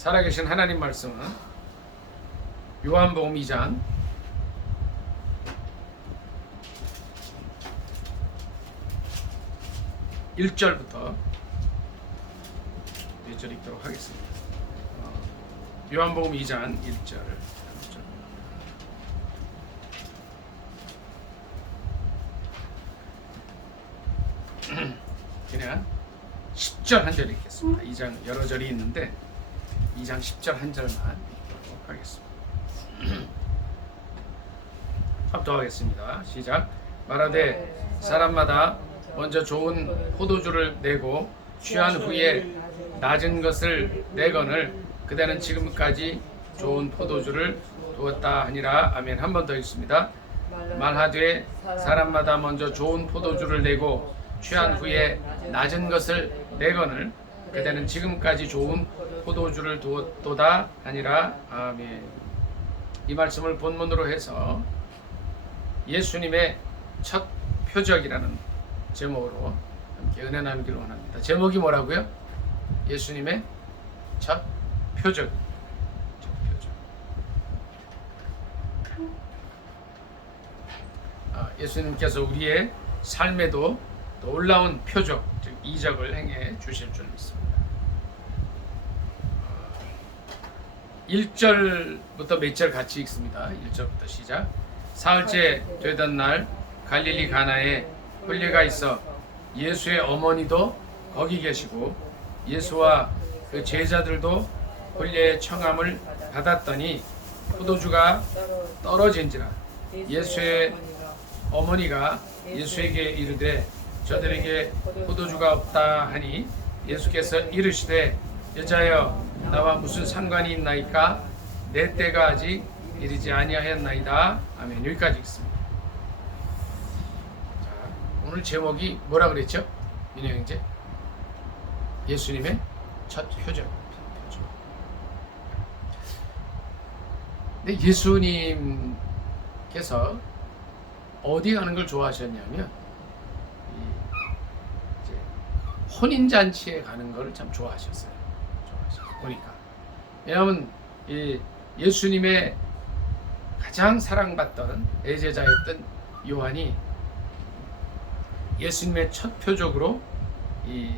살아계신 하나님 말씀은 요한복음 2장 1절부터 몇 절 읽도록 하겠습니다. 요한복음 2장 1절 그냥 10절 한 절 읽겠습니다. 2장 여러 절이 있는데 2장 10절 한 절만 읽도록 하겠습니다. 합독하겠습니다. 시작. 말하되 사람마다 먼저 좋은 포도주를 내고 취한 후에 낮은 것을 내거늘 그대는 지금까지 좋은 포도주를 두었다 하니라. 아멘. 한 번 더 읽습니다. 말하되 사람마다 먼저 좋은 포도주를 내고 취한 후에 낮은 것을 내거늘 그대는 지금까지 좋은 포도주를 두었도다 하니라. 아멘. 이 말씀을 본문으로 해서 예수님의 첫 표적이라는 제목으로 함께 은혜 나누기를 원합니다. 제목이 뭐라고요? 예수님의 첫 표적. 예수님께서 우리의 삶에도 놀라운 표적, 즉 이적을 행해 주실 줄 믿습니다. 1절부터 몇 절 같이 읽습니다. 1절부터 시작. 사흘째 되던 날 갈릴리 가나에 혼례가 있어 예수의 어머니도 거기 계시고 예수와 그 제자들도 혼례의 청함을 받았더니 포도주가 떨어진지라. 예수의 어머니가 예수에게 이르되 저들에게 포도주가 없다 하니 예수께서 이르시되 여자여 나와 무슨 상관이 있나이까? 내 때가 아직 이르지 아니하였나이다. 아멘. 여기까지 읽습니다. 자, 오늘 제목이 뭐라 그랬죠? 민호 형제? 예수님의 첫 표적. 근데 예수님께서 어디 가는 걸 좋아하셨냐면 이제 혼인잔치에 가는 걸 참 좋아하셨어요. 보니까. 왜냐하면 예수님의 가장 사랑받던 애제자였던 요한이 예수님의 첫 표적으로 이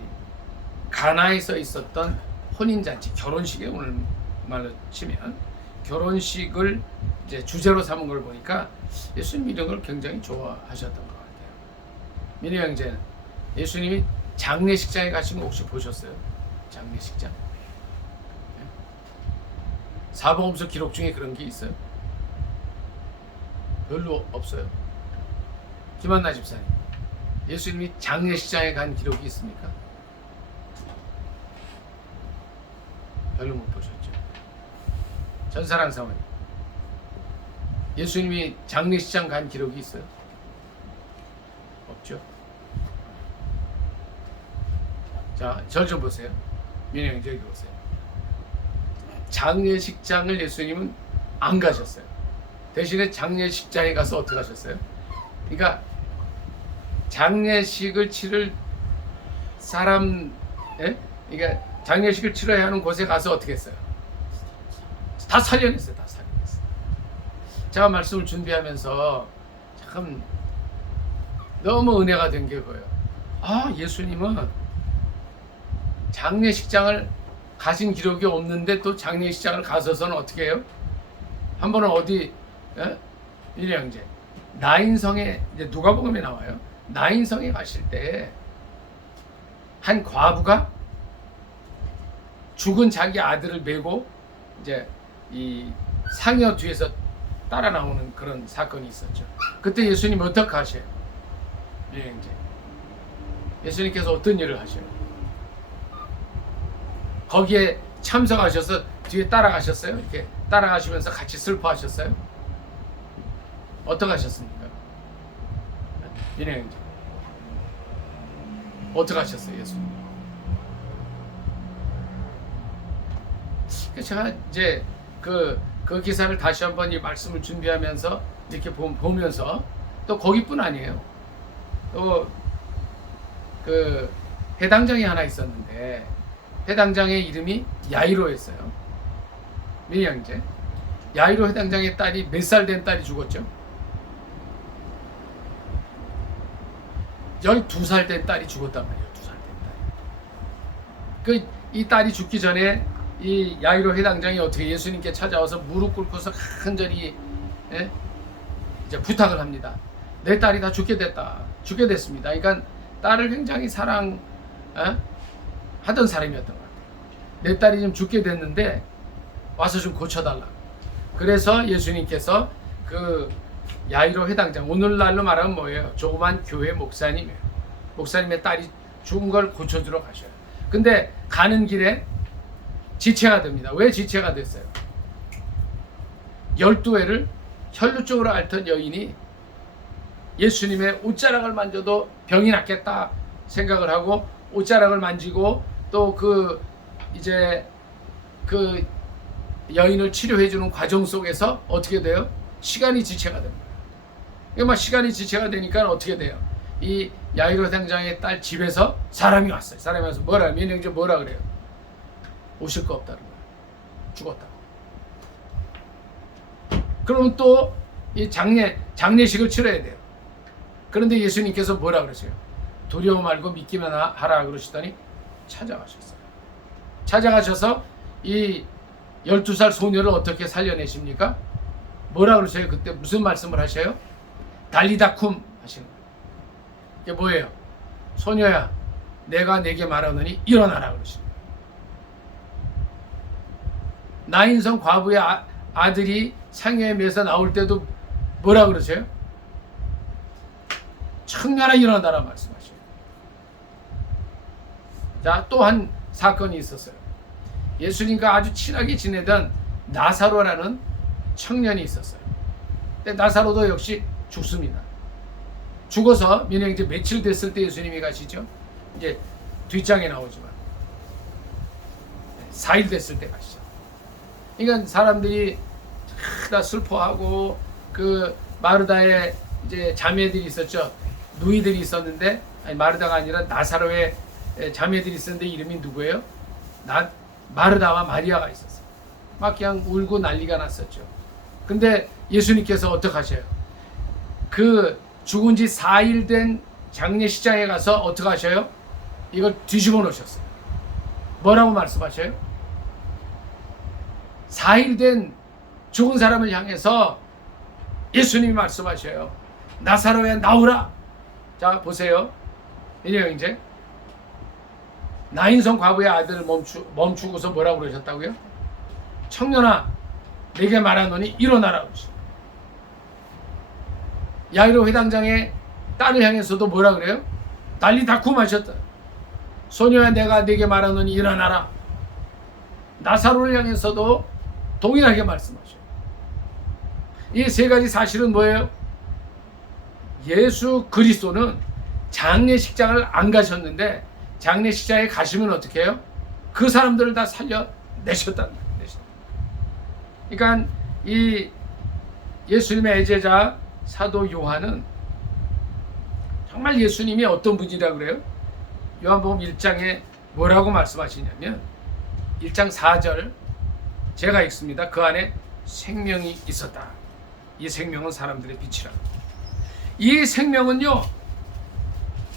가나에서 있었던 혼인잔치, 결혼식에 오늘 말로 치면 결혼식을 이제 주제로 삼은 걸 보니까 예수님 이런 걸 굉장히 좋아하셨던 것 같아요. 민우 형제는 예수님이 장례식장에 가신 거 혹시 보셨어요? 장례식장? 사복음서 기록 중에 그런 게 있어요? 별로 없어요. 김한나 집사님, 예수님이 장례식장에 간 기록이 있습니까? 별로 못 보셨죠. 전사랑 사모님, 예수님이 장례식장 간 기록이 있어요? 없죠. 자, 절 좀 보세요. 민호 형제 여기 보세요. 장례식장을 예수님은 안 가셨어요. 대신에 장례식장에 가서 어떻게 하셨어요? 그러니까 장례식을 치를 사람, 그러니까 장례식을 치러야 하는 곳에 가서 어떻게 했어요? 다 살려냈어요. 다 살려냈어요. 제가 말씀을 준비하면서 참 너무 은혜가 된 게 뭐예요? 예수님은 장례식장을 가신 기록이 없는데 또 장례식장을 가서서는 어떻게 해요? 한 번은 어디, 이래 형제, 나인성에, 이제 누가복음에 나와요. 나인성에 가실 때 한 과부가 죽은 자기 아들을 메고 이제 이 상여 뒤에서 따라 나오는 그런 사건이 있었죠. 그때 예수님 어떻게 하셔요? 이래 형제, 예수님께서 어떤 일을 하셔요? 거기에 참석하셔서 뒤에 따라가셨어요? 이렇게 따라가시면서 같이 슬퍼하셨어요? 어떻게 하셨습니까? 민혜 형제, 어떻게 하셨어요, 예수님? 제가 이제 그 기사를 다시 한번 이 말씀을 준비하면서 이렇게 보면서 또 거기뿐 아니에요. 또 그 해당장이 하나 있었는데 해당장의 이름이 야이로였어요. 민영제 야이로 회당장의 딸이 몇 살 된 딸이 죽었죠? 12살 된 딸이 죽었단 말이에요. 12살 된 딸이. 이 딸이 죽기 전에 이 야이로 회당장이 어떻게 예수님께 찾아와서 무릎 꿇고서 간절히 이제 부탁을 합니다. 내 딸이 다 죽게 됐습니다. 그러니까 딸을 굉장히 사랑 하던 사람이었던 것 같아요. 내 딸이 좀 죽게 됐는데 와서 좀 고쳐달라. 그래서 예수님께서 그 야이로 회당장, 오늘날로 말하면 뭐예요? 조그만 교회 목사님이에요. 목사님의 딸이 죽은 걸 고쳐주러 가셔요. 근데 가는 길에 지체가 됩니다. 왜 지체가 됐어요? 12회를 혈루증으로 앓던 여인이 예수님의 옷자락을 만져도 병이 낫겠다 생각을 하고 옷자락을 만지고 또 이제 그 여인을 치료해주는 과정 속에서 어떻게 돼요? 시간이 지체가 됩니다. 막 시간이 지체가 되니까 어떻게 돼요? 이 야이로 회당장의 딸 집에서 사람이 왔어요. 사람이 와서 민영제 뭐라 그래요? 오실 거 없다는 거예요. 죽었다고. 그러면 또 이 장례식을 치러야 돼요. 그런데 예수님께서 뭐라 그러세요? 두려워 말고 믿기만 하라 그러시더니 찾아가셨어요. 찾아가셔서 이 12살 소녀를 어떻게 살려내십니까? 뭐라 그러세요? 그때 무슨 말씀을 하셔요? 달리다쿰 하시는 거예요. 이게 뭐예요? 소녀야, 내가 내게 말하노니 일어나라 그러시는 거예요. 나인성 과부의 아들이 상여임에서 나올 때도 뭐라 그러세요? 청년아 일어나라 말씀하셔요. 자, 또 한 사건이 있었어요. 예수님과 아주 친하게 지내던 나사로라는 청년이 있었어요. 근데 나사로도 역시 죽습니다. 죽어서 이제 며칠 됐을 때 예수님이 가시죠. 이제 뒷장에 나오지만 4일 됐을 때 가시죠. 그러니까 사람들이 다 슬퍼하고 그 마르다의 이제 자매들이 있었죠. 누이들이 있었는데 마르다가 아니라 나사로의 자매들이 있었는데 이름이 누구예요? 마르다와 마리아가 있었어요. 막 그냥 울고 난리가 났었죠. 근데 예수님께서 어떻게 하셔요? 그 죽은 지 4일 된 장례식장에 가서 어떻게 하셔요? 이걸 뒤집어 놓으셨어요. 뭐라고 말씀하셔요? 4일 된 죽은 사람을 향해서 예수님이 말씀하셔요. 나사로야 나오라. 자 보세요. 이제 나인성 과부의 아들을 멈추고서 뭐라고 그러셨다고요? 청년아 내게 말하노니 일어나라 그러셨어요. 야이로 회당장의 딸을 향해서도 뭐라 그래요? 달리다쿰 하셨다. 소녀야 내가 내게 말하노니 일어나라. 나사로를 향해서도 동일하게 말씀하셔요. 이 세 가지 사실은 뭐예요? 예수 그리스도는 장례식장을 안 가셨는데 장례식장에 가시면 어떻게 해요? 그 사람들을 다 살려내셨단 말이에요. 그러니까 이 예수님의 애제자 사도 요한은 정말 예수님이 어떤 분이라고 그래요? 요한복음 1장에 뭐라고 말씀하시냐면 1장 4절 제가 읽습니다. 그 안에 생명이 있었다. 이 생명은 사람들의 빛이라. 이 생명은요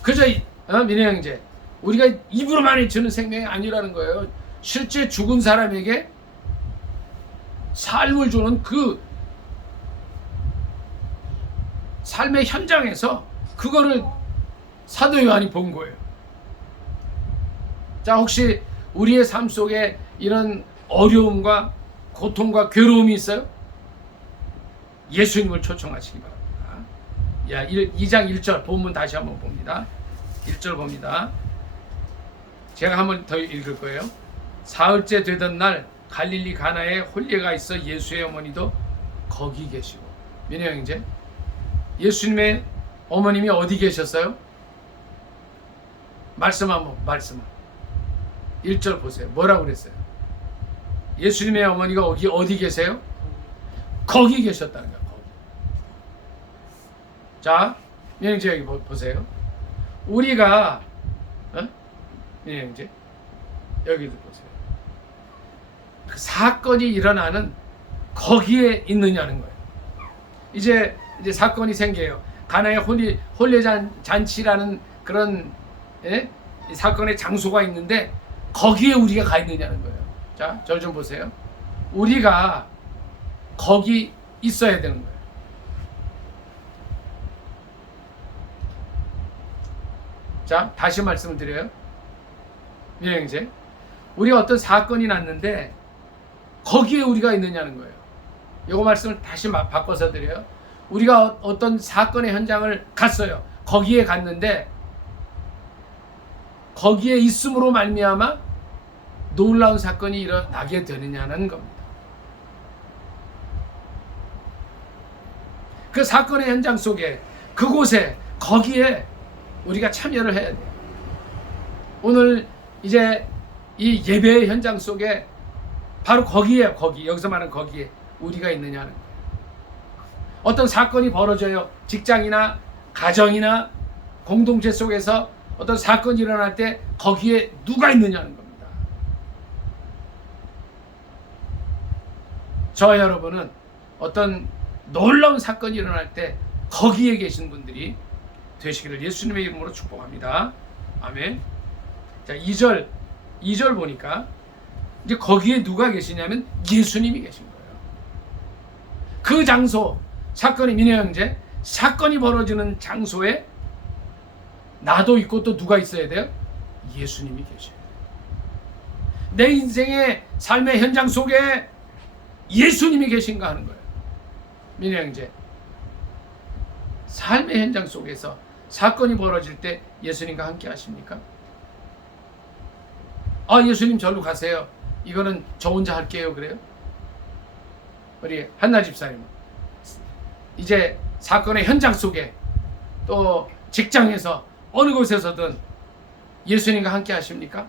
그저 민혜 형제 우리가 입으로만 외치는 생명이 아니라는 거예요. 실제 죽은 사람에게 삶을 주는 그 삶의 현장에서 그거를 사도 요한이 본 거예요. 자, 혹시 우리의 삶 속에 이런 어려움과 고통과 괴로움이 있어요? 예수님을 초청하시기 바랍니다. 2장 1절 본문 다시 한번 봅니다. 1절 봅니다. 제가 한번 더 읽을 거예요. 사흘째 되던 날 갈릴리 가나에 혼례가 있어 예수의 어머니도 거기 계시고. 민혜 형제, 예수님의 어머님이 어디 계셨어요? 말씀 1절 보세요. 뭐라고 그랬어요? 예수님의 어머니가 어디 계세요? 거기 계셨다는 거예요. 거기. 자, 민혜 형제 여기 보세요. 우리가 민혜 형제 여기도 보세요. 그 사건이 일어나는 거기에 있느냐는 거예요. 이제 사건이 생겨요. 가나의 혼례 잔치라는 그런 이 사건의 장소가 있는데 거기에 우리가 가 있느냐는 거예요. 자, 저 좀 보세요. 우리가 거기 있어야 되는 거예요. 자, 다시 말씀을 드려요. 민영제, 우리가 어떤 사건이 났는데 거기에 우리가 있느냐는 거예요. 이거 말씀을 다시 바꿔서 드려요. 우리가 어떤 사건의 현장을 갔어요. 거기에 갔는데 거기에 있음으로 말미암아 놀라운 사건이 일어나게 되느냐는 겁니다. 그 사건의 현장 속에, 그곳에, 거기에 우리가 참여를 해야 돼요. 오늘 이제 이 예배의 현장 속에 바로 거기에, 여기서 말하는 거기에 우리가 있느냐는 거예요. 어떤 사건이 벌어져요. 직장이나 가정이나 공동체 속에서 어떤 사건이 일어날 때 거기에 누가 있느냐는 겁니다. 저와 여러분은 어떤 놀라운 사건이 일어날 때 거기에 계신 분들이 되시기를 예수님의 이름으로 축복합니다. 아멘. 자, 2절 보니까 이제 거기에 누가 계시냐면 예수님이 계신 거예요. 그 장소, 사건이, 민혜 형제, 사건이 벌어지는 장소에 나도 있고 또 누가 있어야 돼요? 예수님이 계셔야 돼요. 내 인생의 삶의 현장 속에 예수님이 계신가 하는 거예요. 민혜 형제, 삶의 현장 속에서 사건이 벌어질 때 예수님과 함께 하십니까? 아, 예수님 절로 가세요. 이거는 저 혼자 할게요. 그래요? 우리 한나 집사님은 이제 사건의 현장 속에 또 직장에서 어느 곳에서든 예수님과 함께 하십니까?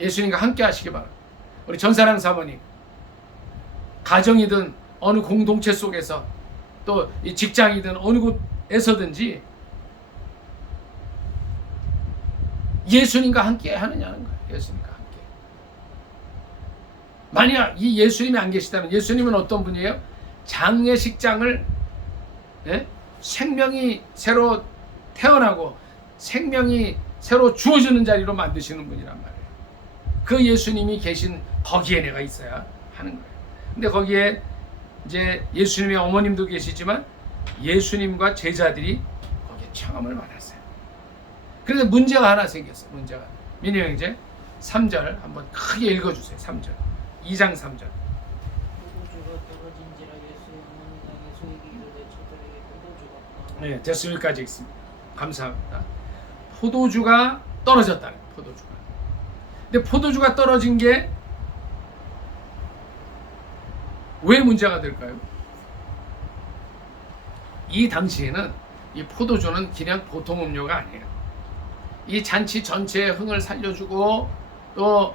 예수님과 함께 하시기 바랍니다. 우리 전사랑 사모님, 가정이든 어느 공동체 속에서 또 이 직장이든 어느 곳에서든지 예수님과 함께 하느냐는 거예요. 예수님과 함께. 만약 이 예수님이 안 계시다면, 예수님은 어떤 분이에요? 장례식장을 생명이 새로 태어나고 생명이 새로 주어지는 자리로 만드시는 분이란 말이에요. 그 예수님이 계신 거기에 내가 있어야 하는 거예요. 근데 거기에 이제 예수님의 어머님도 계시지만 예수님과 제자들이 거기에 청함을 받았어요. 그래서 문제가 하나 생겼어요. 문제가. 민희 형제 3절 한번 크게 읽어주세요. 3절. 2장 3절. 네, 됐습니다. 여기까지 있습니다. 감사합니다. 포도주가 떨어졌다는 거예요. 포도주가. 근데 포도주가 떨어진 게 왜 문제가 될까요? 이 당시에는 이 포도주는 그냥 보통 음료가 아니에요. 이 잔치 전체의 흥을 살려주고 또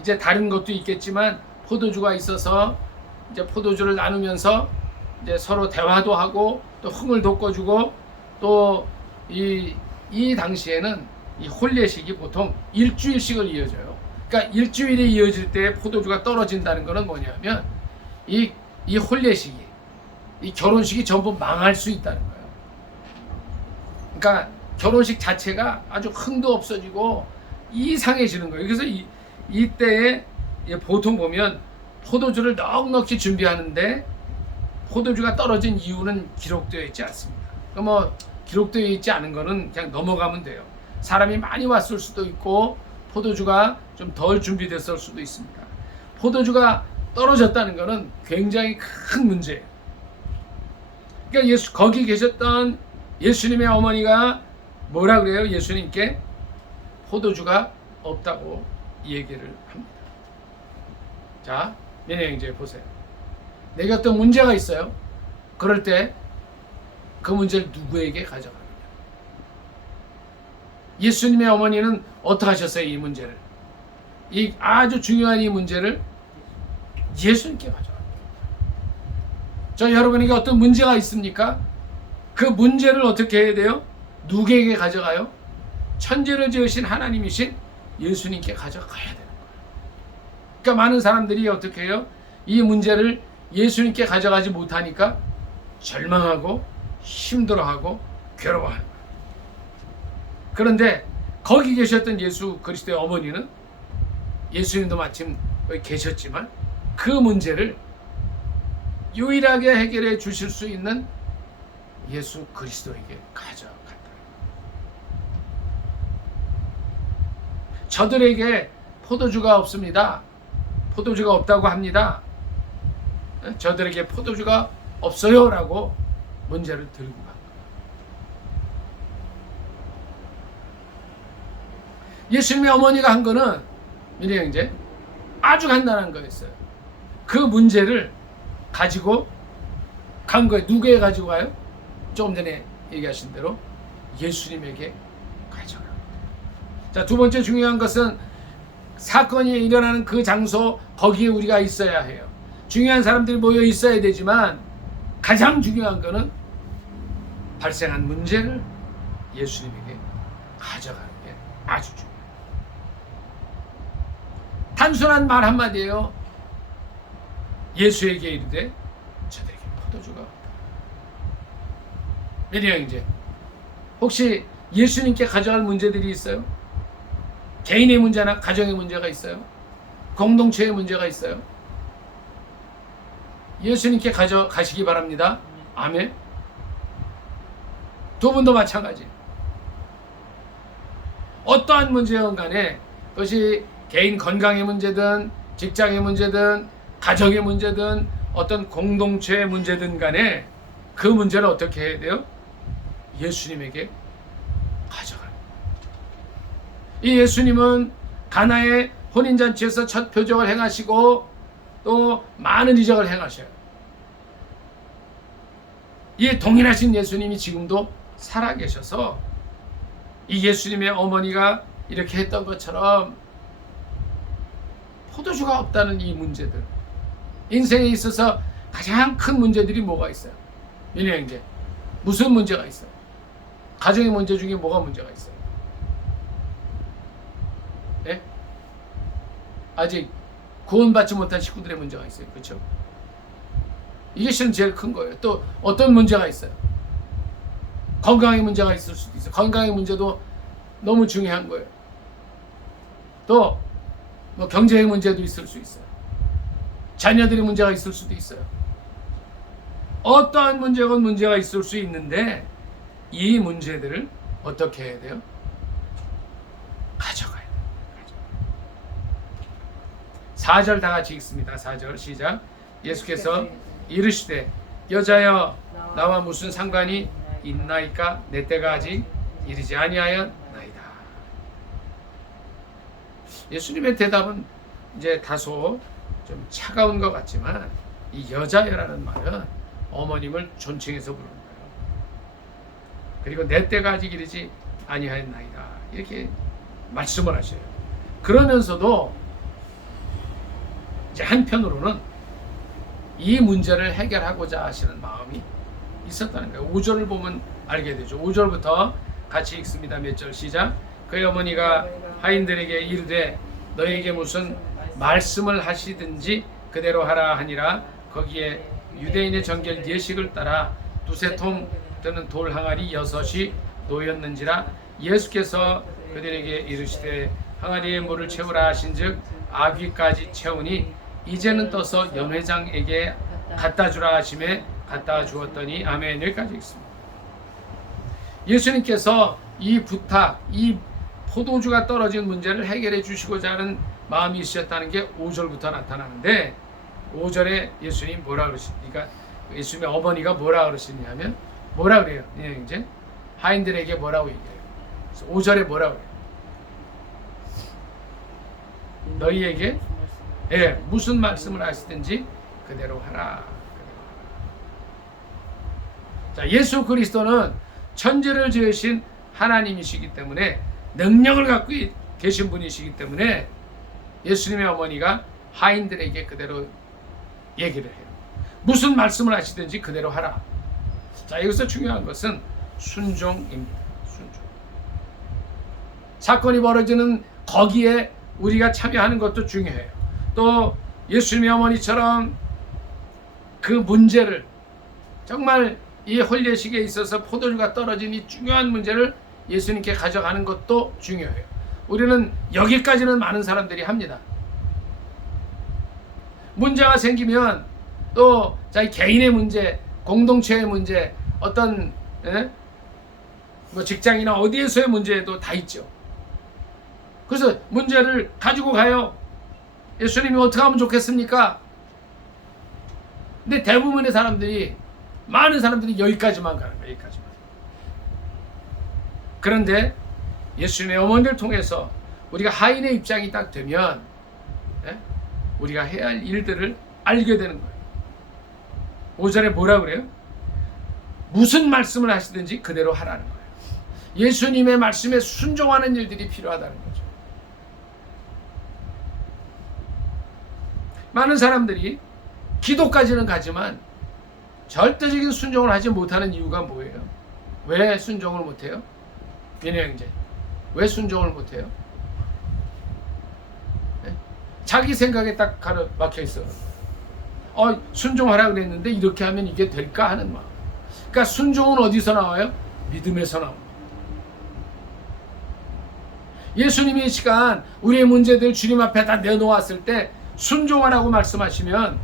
이제 다른 것도 있겠지만 포도주가 있어서 이제 포도주를 나누면서 이제 서로 대화도 하고 또 흥을 돋궈주고 또 이 당시에는 이 혼례식이 보통 일주일씩을 이어져요. 그러니까 일주일이 이어질 때 포도주가 떨어진다는 것은 뭐냐면 이 혼례식이, 이 결혼식이 전부 망할 수 있다는 거예요. 그러니까 결혼식 자체가 아주 흥도 없어지고 이상해지는 거예요. 그래서 이때에 보통 보면 포도주를 넉넉히 준비하는데 포도주가 떨어진 이유는 기록되어 있지 않습니다. 뭐 기록되어 있지 않은 거는 그냥 넘어가면 돼요. 사람이 많이 왔을 수도 있고 포도주가 좀 덜 준비됐을 수도 있습니다. 포도주가 떨어졌다는 것은 굉장히 큰 문제예요. 그러니까 거기 계셨던 예수님의 어머니가 뭐라 그래요? 예수님께 포도주가 없다고 얘기를 합니다. 자, 민혜 형제 보세요. 내게 어떤 문제가 있어요. 그럴 때 그 문제를 누구에게 가져가느냐. 예수님의 어머니는 어떻게 하셨어요? 이 문제를, 이 아주 중요한 이 문제를 예수님께 가져갑니다. 저 여러분에게 어떤 문제가 있습니까? 그 문제를 어떻게 해야 돼요? 누구에게 가져가요? 천지를 지으신 하나님이신 예수님께 가져가야 되는 거예요. 그러니까 많은 사람들이 어떻게 해요? 이 문제를 예수님께 가져가지 못하니까 절망하고 힘들어하고 괴로워하는 거예요. 그런데 거기 계셨던 예수 그리스도의 어머니는, 예수님도 마침 거기 계셨지만 그 문제를 유일하게 해결해 주실 수 있는 예수 그리스도에게 가져갔다. 저들에게 포도주가 없습니다. 포도주가 없다고 합니다. 저들에게 포도주가 없어요 라고 문제를 들고 간 거예요. 예수님의 어머니가 한 거는 미리 형제 아주 간단한 거였어요. 그 문제를 가지고 간 거예요. 누구에게 가지고 가요? 조금 전에 얘기하신 대로 예수님에게 가져갑니다. 자, 두 번째 중요한 것은 사건이 일어나는 그 장소, 거기에 우리가 있어야 해요. 중요한 사람들이 모여 있어야 되지만 가장 중요한 거는 발생한 문제를 예수님에게 가져가는 게 아주 중요해요. 단순한 말 한마디예요. 예수에게 이르되 저들에게 포도주가 없다. 메리아 형제, 혹시 예수님께 가져갈 문제들이 있어요? 개인의 문제나 가정의 문제가 있어요? 공동체의 문제가 있어요? 예수님께 가져가시기 바랍니다. 아멘. 두 분도 마찬가지. 어떠한 문제건 간에 그것이 개인 건강의 문제든 직장의 문제든 가정의 문제든 어떤 공동체의 문제든 간에 그 문제를 어떻게 해야 돼요? 예수님에게 가져가요. 이 예수님은 가나의 혼인잔치에서 첫 표적을 행하시고 또 많은 이적을 행하셔요. 이 동일하신 예수님이 지금도 살아계셔서 이 예수님의 어머니가 이렇게 했던 것처럼 포도주가 없다는 이 문제들, 인생에 있어서 가장 큰 문제들이 뭐가 있어요? 민혜 형제, 무슨 문제가 있어요? 가정의 문제 중에 뭐가 문제가 있어요? 예? 아직 구원받지 못한 식구들의 문제가 있어요. 그렇죠? 이게 실은 제일 큰 거예요. 또 어떤 문제가 있어요? 건강의 문제가 있을 수도 있어요. 건강의 문제도 너무 중요한 거예요. 또 뭐 경제의 문제도 있을 수 있어요. 자녀들의 문제가 있을 수도 있어요. 어떠한 문제건 문제가 있을 수 있는데 이 문제들을 어떻게 해야 돼요? 가져가야 돼요. 4절 다 같이 읽습니다. 4절 시작. 예수께서 이르시되 여자여 나와 무슨 상관이 있나이까? 내 때가 아직 이르지 아니하였나이다. 예수님의 대답은 이제 다소 좀 차가운 것 같지만 이 여자여라는 말은 어머님을 존칭해서 부르는 거예요. 그리고 내 때가 아직 이르지 아니하였나이다. 이렇게 말씀을 하셔요. 그러면서도 이제 한편으로는 이 문제를 해결하고자 하시는 마음이 있었다는 거예요. 5절을 보면 알게 되죠. 5절부터 같이 읽습니다. 몇 절 시작. 그의 어머니가 하인들에게 이르되 너에게 무슨 말씀을 하시든지 그대로 하라 하니라. 거기에 유대인의 정결 예식을 따라 두세 통 뜨는 돌 항아리 6이 놓였는지라. 예수께서 그들에게 이르시되 항아리에 물을 채우라 하신즉 아귀까지 채우니 이제는 떠서 연회장에게 갖다 주라 하심에 갖다 주었더니 아멘. 여기까지 있습니다. 예수님께서 이 부탁, 이 포도주가 떨어진 문제를 해결해 주시고자 하는 마음이 있으셨다는 게 5절부터 나타나는데 5절에 예수님 뭐라 그러십니까? 예수님의 어머니가 뭐라 그러시냐면 뭐라 그래요? 예, 이제 하인들에게 뭐라고 얘기해요? 5절에 뭐라 그래요? 너희에게 무슨 말씀을 하시든지 그대로 하라. 자, 예수 그리스도는 천지를 지으신 하나님이시기 때문에 능력을 갖고 계신 분이시기 때문에 예수님의 어머니가 하인들에게 그대로 얘기를 해요. 무슨 말씀을 하시든지 그대로 하라. 자, 여기서 중요한 것은 순종입니다. 순종. 사건이 벌어지는 거기에 우리가 참여하는 것도 중요해요. 또 예수님의 어머니처럼 그 문제를 정말 이 혼례식에 있어서 포도주가 떨어진 이 중요한 문제를 예수님께 가져가는 것도 중요해요. 우리는 여기까지는 많은 사람들이 합니다. 문제가 생기면 또 자기 개인의 문제, 공동체의 문제, 어떤 뭐 직장이나 어디에서의 문제도 다 있죠. 그래서 문제를 가지고 가요. 예수님이 어떻게 하면 좋겠습니까? 근데 대부분의 사람들이, 많은 사람들이 여기까지만 가는 거예요. 여기까지만. 그런데 예수님의 어머니를 통해서 우리가 하인의 입장이 딱 되면 우리가 해야 할 일들을 알게 되는 거예요. 5절에 뭐라 그래요? 무슨 말씀을 하시든지 그대로 하라는 거예요. 예수님의 말씀에 순종하는 일들이 필요하다는 거죠. 많은 사람들이 기도까지는 가지만 절대적인 순종을 하지 못하는 이유가 뭐예요? 왜 순종을 못해요? 민혜 형제, 왜 순종을 못해요? 네? 자기 생각에 딱 막혀있어. 순종하라 그랬는데 이렇게 하면 이게 될까 하는 마음. 그러니까 순종은 어디서 나와요? 믿음에서 나옵니다. 예수님이 이 시간 우리의 문제들 주님 앞에 다 내놓았을 때 순종하라고 말씀하시면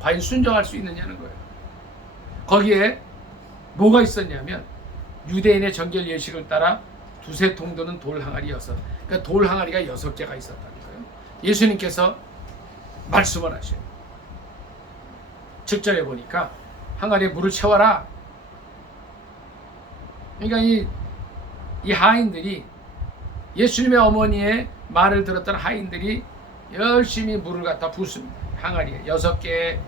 과연 순종할 수 있느냐는 거예요. 거기에 뭐가 있었냐면 유대인의 정결 예식을 따라 두세 통 드는 돌 항아리 6. 그러니까 돌 항아리가 6개가 있었다는 거예요. 예수님께서 말씀을 하셔요. 7절에 보니까 항아리에 물을 채워라. 그러니까 이 하인들이, 예수님의 어머니의 말을 들었던 하인들이 열심히 물을 갖다 붓습니다. 항아리에 6개에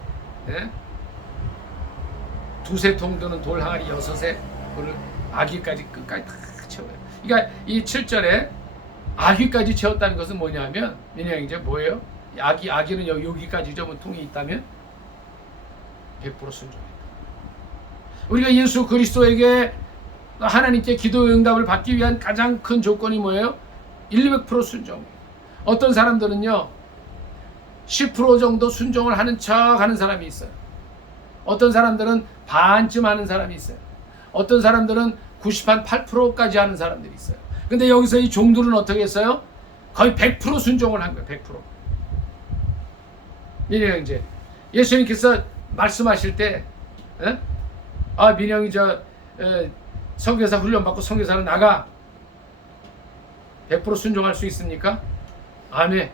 두세 통 드는 돌 항아리 6에 물을 아기까지 끝까지 다 채워요. 그러니까 이 7절에 아기까지 채웠다는 것은 뭐냐면, 민혜 이제 뭐예요? 아기는 여기까지 좀 통이 있다면 100% 순종했다. 우리가 예수 그리스도에게 하나님께 기도 응답을 받기 위한 가장 큰 조건이 뭐예요? 100% 순종. 어떤 사람들은요 10% 정도 순종을 하는 척 하는 사람이 있어요. 어떤 사람들은 반쯤 하는 사람이 있어요. 어떤 사람들은 98%까지 하는 사람들이 있어요. 근데 여기서 이 종들은 어떻게 했어요? 거의 100% 순종을 한 거예요. 100%. 민영이 이제 예수님께서 말씀하실 때 민영이 선교사 훈련 받고 선교사로 나가. 100% 순종할 수 있습니까? 아멘.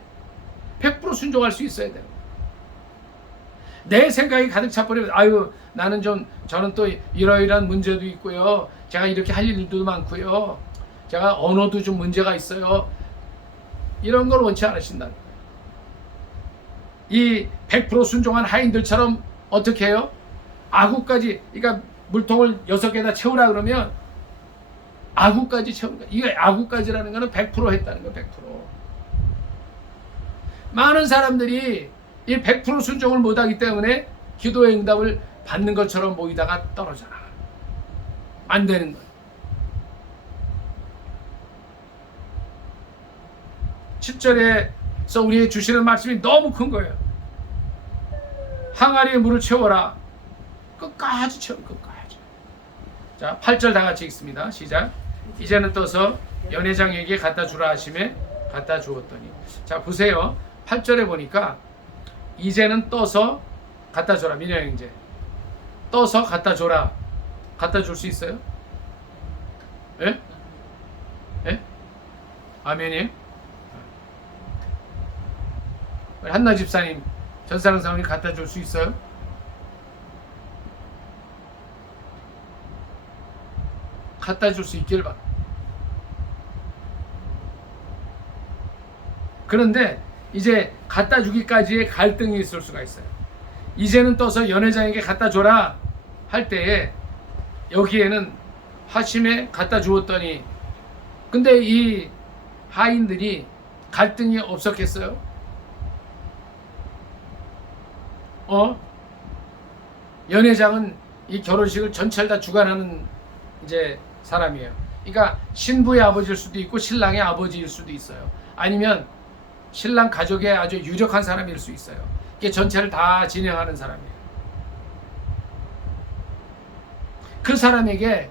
100% 순종할 수 있어야 돼요. 내 생각이 가득 차버리면 저는 또 이러이러한 문제도 있고요. 제가 이렇게 할 일도 많고요. 제가 언어도 좀 문제가 있어요. 이런 걸 원치 않으신다는 거예요. 이 100% 순종한 하인들처럼 어떻게 해요? 아구까지, 그러니까 물통을 6개다 채우라 그러면 아구까지 채우는 거예요. 이게 아구까지라는 거는 100% 했다는 거예요. 100%. 많은 사람들이 이 100% 순종을 못하기 때문에 기도의 응답을 받는 것처럼 보이다가 떨어져라. 안 되는 거예요. 7절에서 우리에게 주시는 말씀이 너무 큰 거예요. 항아리에 물을 채워라. 끝까지 채워. 끝까지. 자, 8절 다 같이 읽습니다. 시작. 이제는 떠서 연회장에게 갖다 주라 하심에 갖다 주었더니. 자, 보세요. 8절에 보니까 이제는 떠서 갖다 줘라. 민영 형제, 떠서 갖다 줘라. 갖다 줄 수 있어요? 예? 예? 아멘이에요? 한나 집사님, 전사랑 사모님 갖다 줄 수 있어요? 갖다 줄 수 있길 바랍니다. 그런데 이제 갖다 주기까지의 갈등이 있을 수가 있어요. 이제는 떠서 연회장에게 갖다 줘라 할 때에 여기에는 하심에 갖다 주었더니, 근데 이 하인들이 갈등이 없었겠어요? 연회장은 이 결혼식을 전체를 다 주관하는 이제 사람이에요. 그러니까 신부의 아버지일 수도 있고 신랑의 아버지일 수도 있어요. 아니면 신랑 가족의 아주 유력한 사람일 수 있어요. 이게 전체를 다 진행하는 사람이에요. 그 사람에게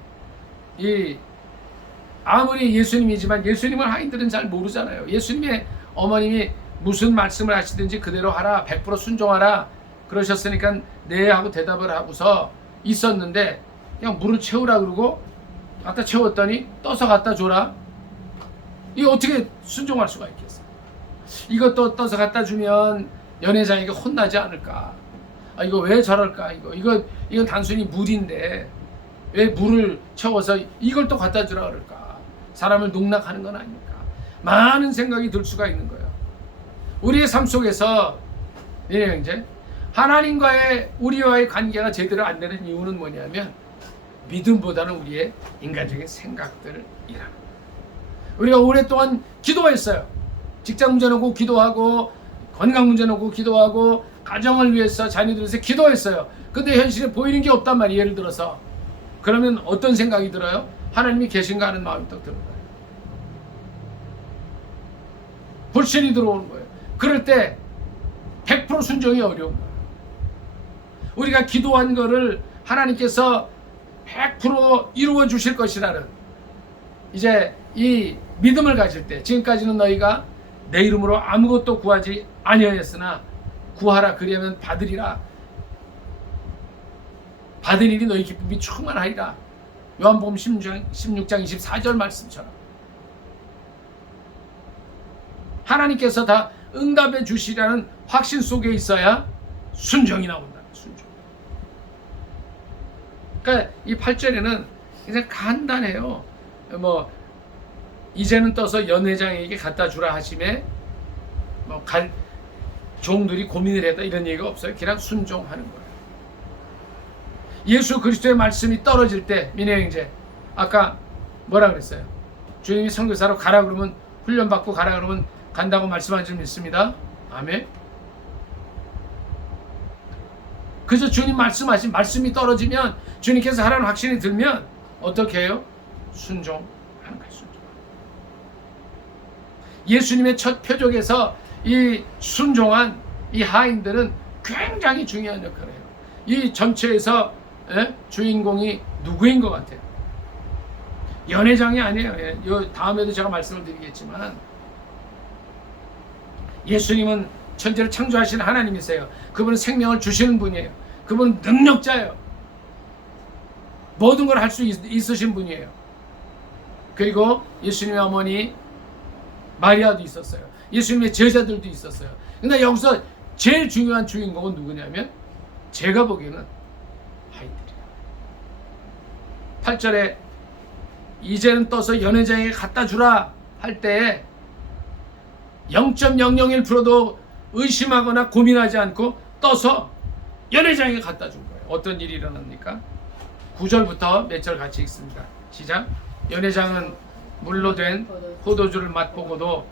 아무리 예수님이지만 예수님을 하인들은 잘 모르잖아요. 예수님의 어머님이 무슨 말씀을 하시든지 그대로 하라, 100% 순종하라 그러셨으니까 네 하고 대답을 하고서 있었는데 그냥 물을 채우라 그러고 갖다 채웠더니 떠서 갖다 줘라. 이거 어떻게 순종할 수가 있겠어? 이것도 떠서 갖다 주면 연회장에게 혼나지 않을까? 이거 왜 저럴까? 이건 단순히 물인데 왜 물을 채워서 이걸 또 갖다 주라 그럴까? 사람을 농락하는 건 아닙니까? 많은 생각이 들 수가 있는 거예요. 우리의 삶 속에서 이제 하나님과의 우리와의 관계가 제대로 안 되는 이유는 뭐냐면 믿음보다는 우리의 인간적인 생각들이라. 우리가 오랫동안 기도했어요. 직장 문제 놓고 기도하고 건강 문제 놓고 기도하고 가정을 위해서 자녀들을 위해서 기도했어요. 근데 현실에 보이는 게 없단 말이에요. 예를 들어서 그러면 어떤 생각이 들어요? 하나님이 계신가 하는 마음이 딱 드는 거예요. 불신이 들어오는 거예요. 그럴 때 100% 순종이 어려운 거예요. 우리가 기도한 거를 하나님께서 100% 이루어 주실 것이라는 이제 이 믿음을 가질 때, 지금까지는 너희가 내 이름으로 아무것도 구하지 아니하였으나 구하라 그리하면 받으리라. 받으리니 너희 기쁨이 충만하리라. 요한복음 16장 24절 말씀처럼 하나님께서 다 응답해 주시라는 확신 속에 있어야 순종이 나온다. 순종. 그러니까 이 8절에는 그냥 간단해요. 이제는 떠서 연회장에게 갖다 주라 하심에 종들이 고민을 했다 이런 얘기가 없어요. 그냥 순종하는 거예요. 예수 그리스도의 말씀이 떨어질 때 민혜형제 아까 뭐라 그랬어요? 주님이 선교사로 가라 그러면 훈련받고 가라 그러면 간다고 말씀하신 줄 믿습니다. 아멘. 그래서 주님 말씀하신 말씀이 떨어지면 주님께서 하라는 확신이 들면 어떻게 해요? 순종하는 거예요. 순종. 예수님의 첫 표적에서 이 순종한 이 하인들은 굉장히 중요한 역할을 해요. 이 전체에서 주인공이 누구인 것 같아요? 연회장이 아니에요. 다음에도 제가 말씀을 드리겠지만 예수님은 천지를 창조하시는 하나님이세요. 그분은 생명을 주시는 분이에요. 그분은 능력자예요. 모든 걸 할 수 있으신 분이에요. 그리고 예수님의 어머니 마리아도 있었어요. 예수님의 제자들도 있었어요. 근데 여기서 제일 중요한 주인공은 누구냐면 제가 보기에는 하인들이에요. 8절에 이제는 떠서 연회장에게 갖다 주라 할 때에 0.001%도 의심하거나 고민하지 않고 떠서 연회장에 갖다 준 거예요. 어떤 일이 일어납니까? 9절부터 몇 절 같이 읽습니다. 시작. 연회장은 물로 된 포도주를 맛보고도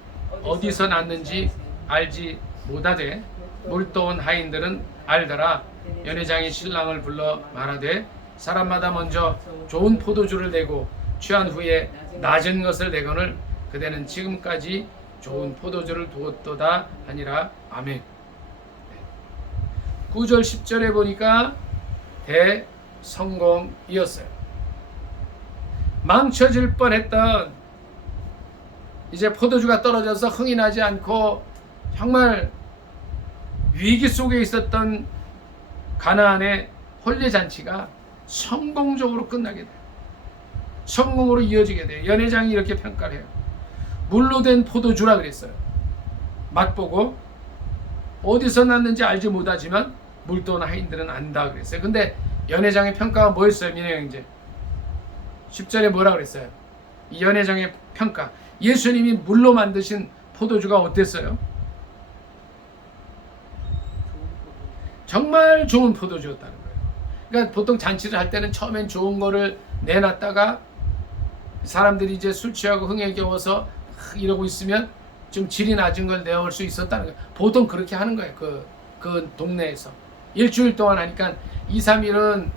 어디서 났는지 알지 못하되 물떠온 하인들은 알더라. 연회장이 신랑을 불러 말하되 사람마다 먼저 좋은 포도주를 내고 취한 후에 낮은 것을 내거늘 그대는 지금까지 좋은 포도주를 두었도다 하니라. 아멘. 9절 10절에 보니까 대성공이었어요. 망쳐질 뻔했던 이제 포도주가 떨어져서 흥이 나지 않고 정말 위기 속에 있었던 가나안의 혼례잔치가 성공적으로 끝나게 돼요. 성공으로 이어지게 돼요. 연회장이 이렇게 평가를 해요. 물로 된 포도주라 그랬어요. 맛보고 어디서 났는지 알지 못하지만 물떠온 하인들은 안다 그랬어요. 근데 연회장의 평가가 뭐였어요? 민혜형제 10절에 뭐라 그랬어요? 이 연회장의 평가, 예수님이 물로 만드신 포도주가 어땠어요? 정말 좋은 포도주였다는 거예요. 그러니까 보통 잔치를 할 때는 처음엔 좋은 거를 내놨다가 사람들이 이제 술 취하고 흥에 겨워서 이러고 있으면 좀 질이 낮은 걸 내올 수 있었다는 거예요. 보통 그렇게 하는 거예요. 그 동네에서 일주일 동안 하니까 2, 3일은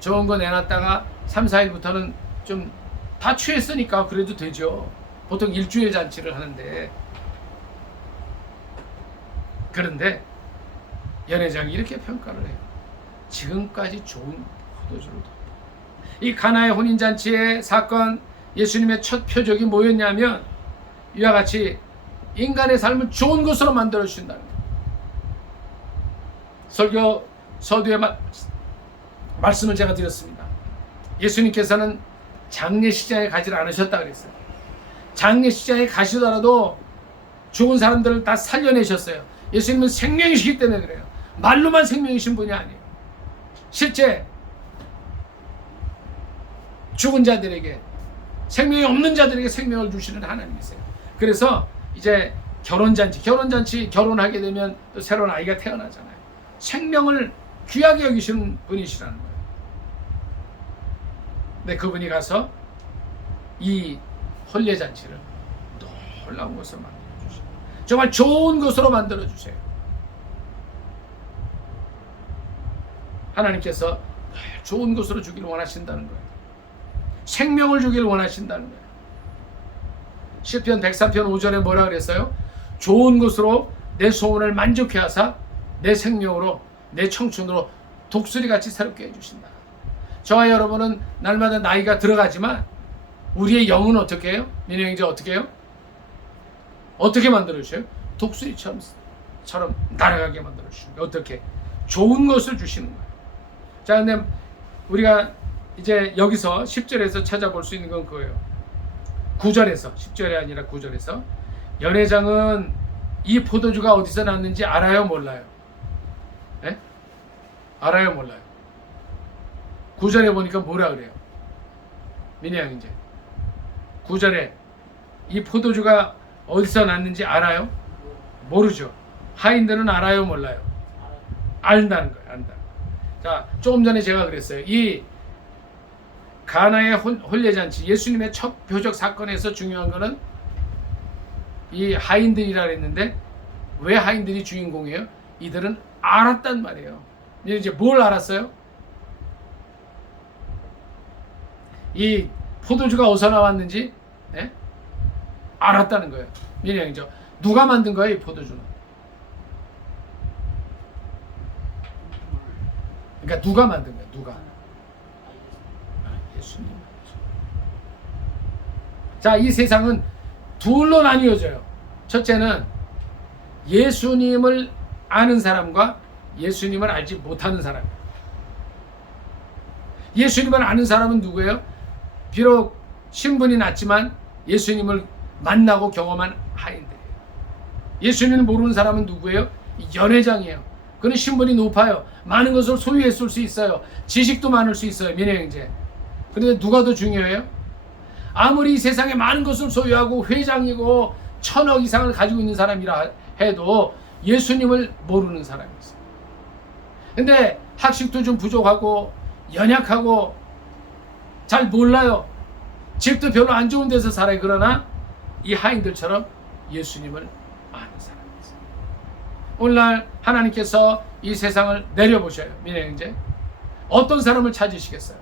좋은 거 내놨다가 3, 4일부터는 좀 다 취했으니까 그래도 되죠. 보통 일주일 잔치를 하는데. 그런데 연회장이 이렇게 평가를 해요. 지금까지 좋은 포도주를 뒀다. 이 가나의 혼인잔치의 사건, 예수님의 첫 표적이 뭐였냐면 이와 같이 인간의 삶을 좋은 것으로 만들어 주신다는 거예요. 설교 서두에 말씀을 제가 드렸습니다. 예수님께서는 장례식장에 가지 않으셨다 그랬어요. 장례식장에 가시더라도 죽은 사람들을 다 살려내셨어요. 예수님은 생명이시기 때문에 그래요. 말로만 생명이신 분이 아니에요. 실제 죽은 자들에게, 생명이 없는 자들에게 생명을 주시는 하나님이세요. 그래서 이제 결혼잔치 결혼하게 되면 또 새로운 아이가 태어나잖아요. 생명을 귀하게 여기시는 분이시라는 거예요. 근데 그분이 가서 이 혼례잔치를 놀라운 것으로 만들어주세요. 정말 좋은 것으로 만들어주세요. 하나님께서 좋은 것으로 주기를 원하신다는 거예요. 생명을 주기를 원하신다는 거예요. 시편 103편 5절에 뭐라 그랬어요? 좋은 것으로 내 소원을 만족해 하사 내 생명으로 내 청춘으로 독수리같이 새롭게 해주신다. 저와 여러분은 날마다 나이가 들어가지만 우리의 영은 어떻게 해요? 민영 형제 어떻게 해요? 어떻게 만들어주세요? 독수리처럼 날아가게 만들어주시는 거예요. 어떻게? 좋은 것을 주시는 거예요. 자, 근데 우리가 이제 여기서 10절에서 찾아볼 수 있는 건 그거예요. 9절에서, 10절이 아니라 9절에서 연회장은 이 포도주가 어디서 났는지 알아요? 몰라요? 네? 알아요? 몰라요? 9절에 보니까 뭐라 그래요? 민영 이제 9절에 이 포도주가 어디서 났는지 알아요? 모르죠. 하인들은 알아요? 몰라요? 안다는 거예요. 안다. 자, 조금 전에 제가 그랬어요. 이 가나의 혼례잔치, 예수님의 첫 표적 사건에서 중요한 거는 이 하인들이라 그랬는데 왜 하인들이 주인공이에요? 이들은 알았단 말이에요. 이제 뭘 알았어요? 이 포도주가 어디서 나왔는지 네? 알았다는 거예요. 민영이죠. 누가 만든 거예요, 이 포도주는? 그러니까 누가 만든 거예요? 누가? 예수님. 자, 이 세상은 둘로 나뉘어져요. 첫째는 예수님을 아는 사람과 예수님을 알지 못하는 사람. 예수님을 아는 사람은 누구예요? 비록 신분이 낮지만 예수님을 만나고 경험한 하인들이에요. 예수님을 모르는 사람은 누구예요? 연회장이에요. 그는 신분이 높아요. 많은 것을 소유했을 수 있어요. 지식도 많을 수 있어요. 민혜형제. 그런데 누가 더 중요해요? 아무리 이 세상에 많은 것을 소유하고 회장이고 1000억 이상을 가지고 있는 사람이라 해도 예수님을 모르는 사람이 있어요. 근데 학식도 좀 부족하고 연약하고 잘 몰라요. 집도 별로 안 좋은 데서 살아요. 그러나 이 하인들처럼 예수님을 아는 사람이 있어요. 오늘날 하나님께서 이 세상을 내려보셔요. 민혜형제. 어떤 사람을 찾으시겠어요?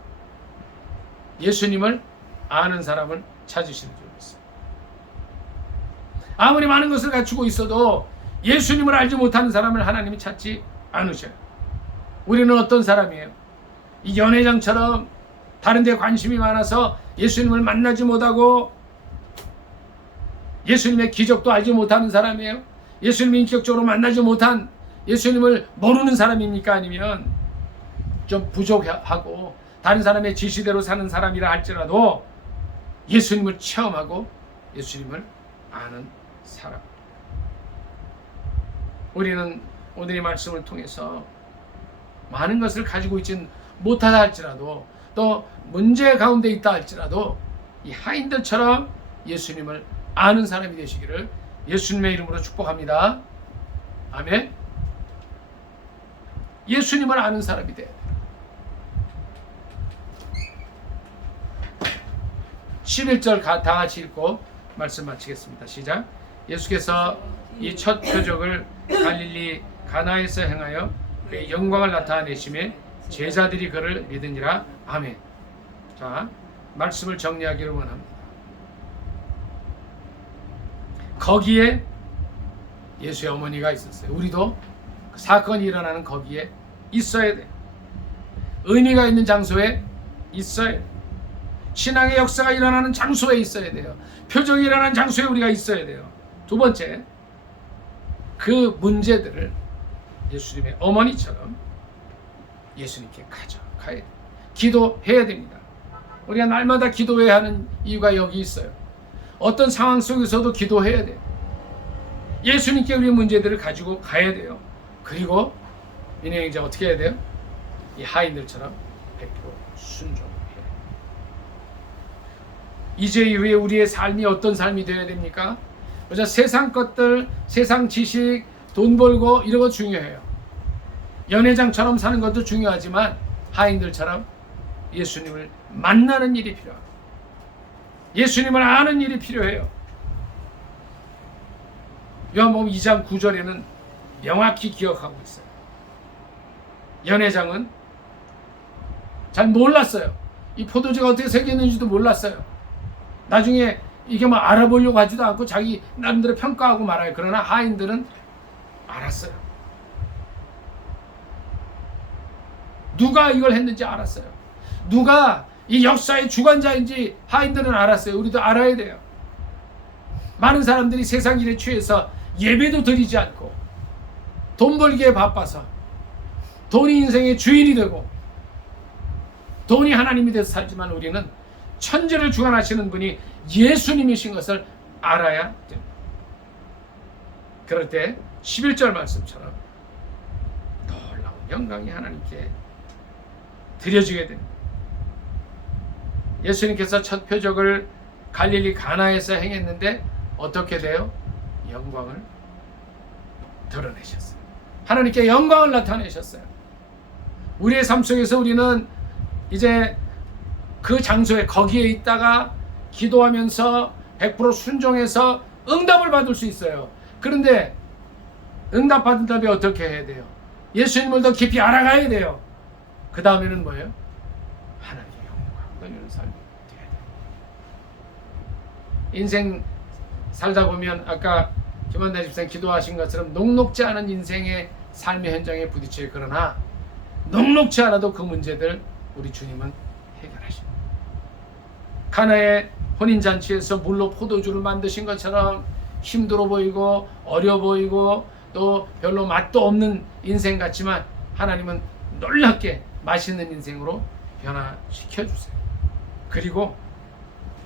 예수님을 아는 사람을 찾으시는 줄 믿어요. 아무리 많은 것을 갖추고 있어도 예수님을 알지 못하는 사람을 하나님이 찾지 않으셔요. 우리는 어떤 사람이에요? 이 연회장처럼 다른 데 관심이 많아서 예수님을 만나지 못하고 예수님의 기적도 알지 못하는 사람이에요? 예수님을 인격적으로 만나지 못한 예수님을 모르는 사람입니까? 아니면 좀 부족하고 다른 사람의 지시대로 사는 사람이라 할지라도 예수님을 체험하고 예수님을 아는 사람. 우리는 오늘 이 말씀을 통해서 많은 것을 가지고 있진 못하다 할지라도 또 문제 가운데 있다 할지라도 이 하인들처럼 예수님을 아는 사람이 되시기를 예수님의 이름으로 축복합니다. 아멘. 예수님을 아는 사람이 돼야 돼요. 11절 다 같이 읽고 말씀 마치겠습니다. 시작. 예수께서 이 첫 표적을 갈릴리 가나에서 행하여 그의 영광을 나타내심에 제자들이 그를 믿으니라. 아멘. 자, 말씀을 정리하기를 원합니다. 거기에 예수의 어머니가 있었어요. 우리도 그 사건이 일어나는 거기에 있어야 돼요. 의미가 있는 장소에 있어야 돼요. 신앙의 역사가 일어나는 장소에 있어야 돼요. 표적이 일어나는 장소에 우리가 있어야 돼요. 두 번째, 그 문제들을 예수님의 어머니처럼 예수님께 가져가야 돼요. 기도해야 됩니다. 우리가 날마다 기도해야 하는 이유가 여기 있어요. 어떤 상황 속에서도 기도해야 돼요. 예수님께 우리 문제들을 가지고 가야 돼요. 그리고 민행자 어떻게 해야 돼요? 이 하인들처럼 100% 순종해야 돼요. 이제 이후에 우리의 삶이 어떤 삶이 되어야 됩니까? 그래서 세상 것들, 세상 지식, 돈 벌고 이런 거 중요해요. 연회장처럼 사는 것도 중요하지만 하인들처럼 예수님을 만나는 일이 필요합니다. 예수님을 아는 일이 필요해요. 요한복음 2장 9절에는 명확히 기억하고 있어요. 연회장은 잘 몰랐어요. 이 포도주가 어떻게 생겼는지도 몰랐어요. 나중에 이게 뭐 알아보려고 하지도 않고 자기 나름대로 평가하고 말아요. 그러나 하인들은 알았어요. 누가 이걸 했는지 알았어요. 누가 이 역사의 주관자인지 하인들은 알았어요. 우리도 알아야 돼요. 많은 사람들이 세상 일에 취해서 예배도 드리지 않고 돈 벌기에 바빠서 돈이 인생의 주인이 되고 돈이 하나님이 돼서 살지만 우리는 천지를 주관하시는 분이 예수님이신 것을 알아야 됩니다. 그럴 때 11절 말씀처럼 놀라운 영광이 하나님께 드려지게 됩니다. 예수님께서 첫 표적을 갈릴리 가나에서 행했는데 어떻게 돼요? 영광을 드러내셨어요. 하나님께 영광을 나타내셨어요. 우리의 삶 속에서 우리는 이제 그 장소에 거기에 있다가 기도하면서 100% 순종해서 응답을 받을 수 있어요. 그런데 응답받은 다음에 어떻게 해야 돼요? 예수님을 더 깊이 알아가야 돼요. 그 다음에는 뭐예요? 하나님의 영광 돌리는 삶이 돼야 돼요. 인생 살다 보면 아까 김한대 집사님 기도하신 것처럼 녹록지 않은 인생의 삶의 현장에 부딪혀요. 그러나 녹록지 않아도 그 문제들 우리 주님은 해결하십니다. 가나의 혼인잔치에서 물로 포도주를 만드신 것처럼 힘들어 보이고 어려 보이고 또 별로 맛도 없는 인생 같지만 하나님은 놀랍게 맛있는 인생으로 변화시켜 주세요. 그리고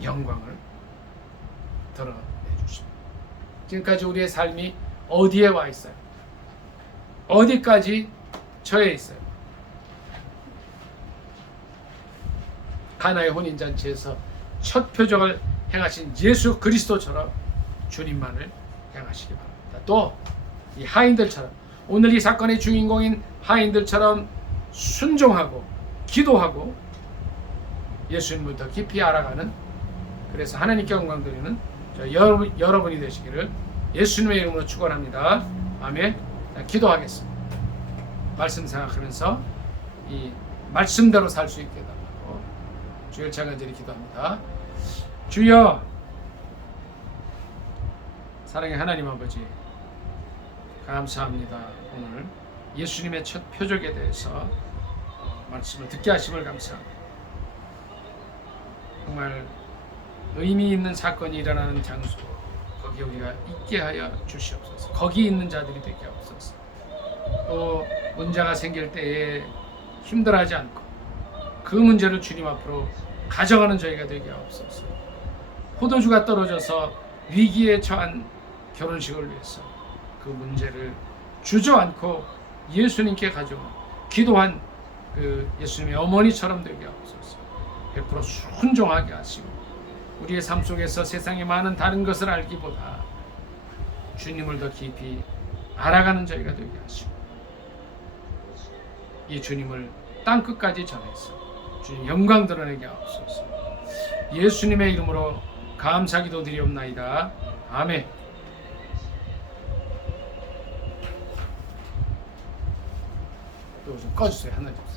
영광을 드러내 주십니다. 지금까지 우리의 삶이 어디에 와 있어요? 어디까지 처해 있어요? 가나의 혼인잔치에서 첫 표적을 행하신 예수 그리스도처럼 주님만을 행하시기 바랍니다. 또 이 하인들처럼 오늘 이 사건의 주인공인 하인들처럼 순종하고 기도하고 예수님을 더 깊이 알아가는, 그래서 하나님께 영광 드리는 여러분이 되시기를 예수님의 이름으로 축원합니다. 아멘. 자, 기도하겠습니다. 말씀 생각하면서 이 말씀대로 살 수 있게 해달라고 주여 찬양드리 기도합니다. 주여, 사랑의 하나님 아버지, 감사합니다. 오늘 예수님의 첫 표적에 대해서 말씀을 듣게 하심을 감사합니다. 정말 의미 있는 사건이 일어나는 장소, 거기 우리가 있게 하여 주시옵소서. 거기 있는 자들이 되게 하옵소서. 또 문제가 생길 때에 힘들어하지 않고 그 문제를 주님 앞으로 가져가는 저희가 되게 하옵소서. 포도주가 떨어져서 위기에 처한 결혼식을 위해서 그 문제를 주저앉고 예수님께 가져온 기도한 그 예수님의 어머니처럼 되게 하옵소서. 100% 순종하게 하시고 우리의 삶 속에서 세상의 많은 다른 것을 알기보다 주님을 더 깊이 알아가는 저희가 되게 하시고 이 주님을 땅끝까지 전해서 주님 영광 드러내게 하옵소서. 예수님의 이름으로 감사기도 드리옵나이다. 아멘. 또 좀 꺼주세요. 하나 좀.